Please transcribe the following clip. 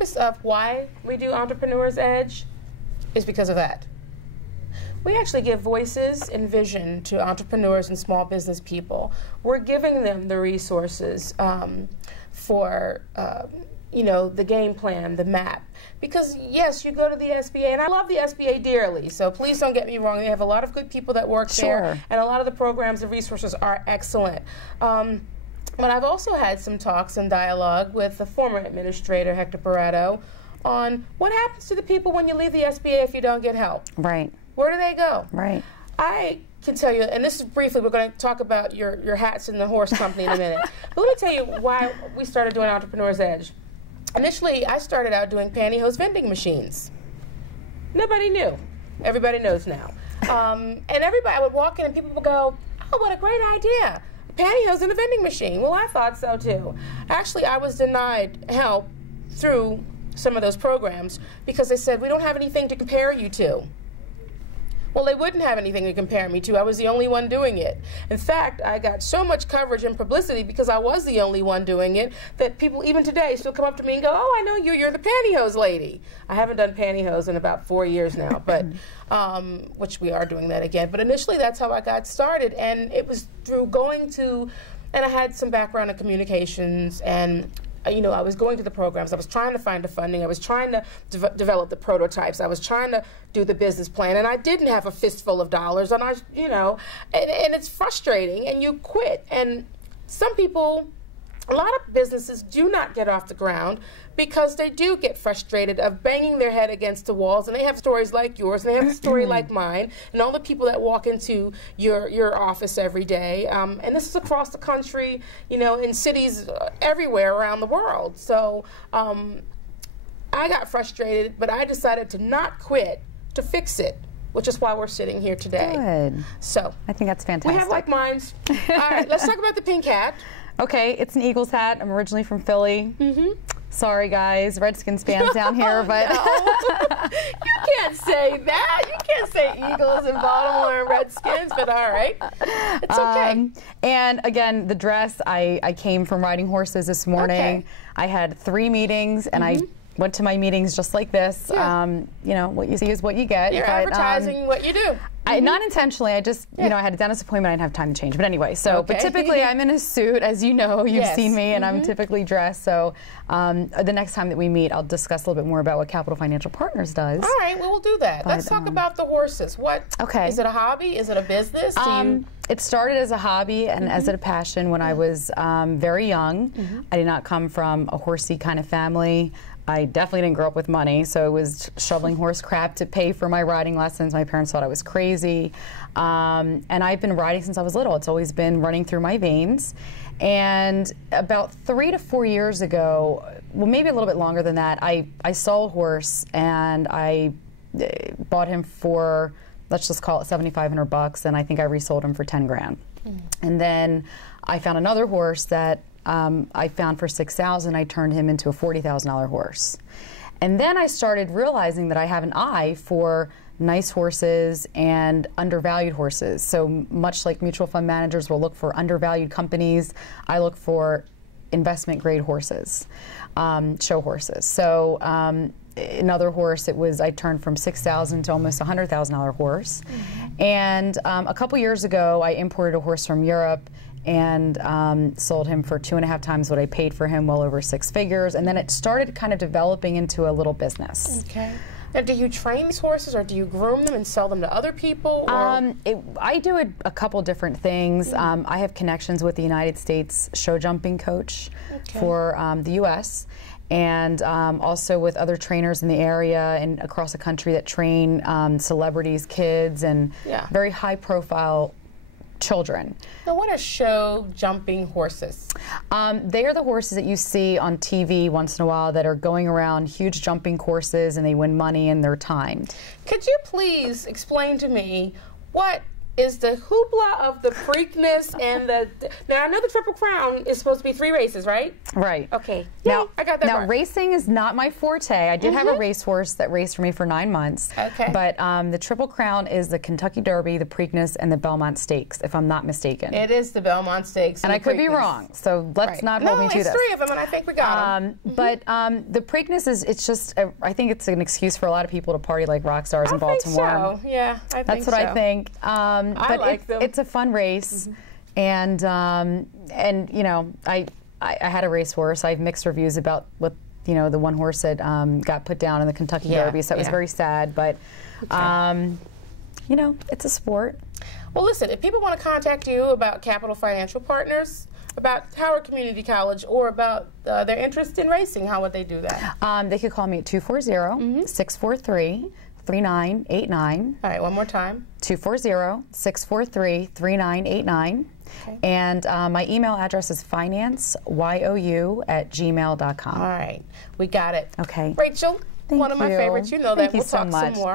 purpose of why we do Entrepreneur's Edge is because of that. We actually give voices and vision to entrepreneurs and small business people. We're giving them the resources for you know, the game plan, the map. Because yes, you go to the SBA, and I love the SBA dearly, so please don't get me wrong. They have a lot of good people that work there, and a lot of the programs and resources are excellent. But I've also had some talks and dialogue with the former administrator, Hector Barreto, on what happens to the people when you leave the SBA if you don't get help. Right. Where do they go? Right. I can tell you, and this is briefly, we're going to talk about your hats in the horse company in a minute. But let me tell you why we started doing Entrepreneur's Edge. Initially, I started out doing pantyhose vending machines. Nobody knew. Everybody knows now. And everybody, I would walk in and people would go, oh, what a great idea. Pantyhose in a vending machine. Well, I thought so too. Actually, I was denied help through some of those programs because they said, we don't have anything to compare you to. Well, they wouldn't have anything to compare me to. I was the only one doing it. In fact, I got so much coverage and publicity because I was the only one doing it that people even today still come up to me and go, oh, I know you, you're the pantyhose lady. I haven't done pantyhose in about 4 years now, but which we are doing that again. But initially, that's how I got started, and it was through going to, and I had some background in communications, and you know, I was going to the programs, I was trying to find the funding, I was trying to develop the prototypes, I was trying to do the business plan, and I didn't have a fistful of dollars, and you know, and it's frustrating, and you quit. And some people, a lot of businesses do not get off the ground because they do get frustrated of banging their head against the walls, and they have stories like yours, and they have a story like mine, and all the people that walk into your office every day. And this is across the country, you know, in cities everywhere around the world. So I got frustrated, but I decided to not quit, to fix it, which is why we're sitting here today. Good. So I think that's fantastic. We have like minds. All right, let's talk about the pink hat. Okay, it's an Eagles hat. I'm originally from Philly. Sorry, guys, Redskins fans down here, but you can't say that. You can't say Eagles and Baltimore and Redskins, but all right, it's okay. And again, the dress. I came from riding horses this morning. Okay. I had 3 meetings, and I went to my meetings just like this. Yeah. You know, what you see is what you get. You're advertising what you do. Not intentionally. I just, you know, I had a dentist appointment. I didn't have time to change. But anyway, so, but typically I'm in a suit, as you know, you've seen me, and I'm typically dressed. So the next time that we meet, I'll discuss a little bit more about what Capital Financial Partners does. All right, well, we'll do that. Let's talk about the horses. What? Okay. Is it a hobby? Is it a business? It started as a hobby and as a passion when I was very young. I did not come from a horsey kind of family. I definitely didn't grow up with money, so it was shoveling horse crap to pay for my riding lessons. My parents thought I was crazy. And I've been riding since I was little. It's always been running through my veins. And about 3 to 4 years ago, well, maybe a little bit longer than that, I saw a horse and I bought him for, let's just call it $7,500, and I think I resold him for 10 grand. And then I found another horse that I found for $6,000. I turned him into a $40,000 horse. And then I started realizing that I have an eye for nice horses and undervalued horses. So much like mutual fund managers will look for undervalued companies, I look for investment grade horses, show horses. So another horse, I turned from $6,000 to almost $100,000 horse. And a couple years ago, I imported a horse from Europe and sold him for 2.5 times what I paid for him, well over 6 figures. And then it started kind of developing into a little business. Okay. Now, do you train these horses, or do you groom them and sell them to other people? Or? I do a couple different things. I have connections with the United States show jumping coach for the U.S., and also with other trainers in the area and across the country that train celebrities, kids, and very high-profile children. Now, what are show jumping horses? They are the horses that you see on TV once in a while that are going around huge jumping courses, and they win money and they're timed. Could you please explain to me what is the hoopla of the Preakness and the. Now I know the Triple Crown is supposed to be 3 races, right? Right. Okay. Now I got that. Now part. racing is not my forte. I did have a racehorse that raced for me for 9 months. Okay. But the Triple Crown is the Kentucky Derby, the Preakness, and the Belmont Stakes, if I'm not mistaken. It is the Belmont Stakes. And I could be Preakness. wrong, so let's not hold me to this. No, it's 3 of them, and I think we got them. But the Preakness it's just, I think it's an excuse for a lot of people to party like rock stars in Baltimore. I think so. Yeah, I think That's what I think. But like them. It's a fun race, and you know, I had a racehorse. I have mixed reviews about what the one horse that got put down in the Kentucky Derby, so it was very sad. But you know, it's a sport. Well, listen, if people want to contact you about Capital Financial Partners, about Howard Community College, or about their interest in racing, how would they do that? They could call me at 240-643-3989. All right, one more time. 240-643-3989. Okay. And my email address is financeyou@gmail.com. All right, we got it. Okay. Rachel, Thank one of my you. favorites. You know Thank that. you We'll so talk much. some more.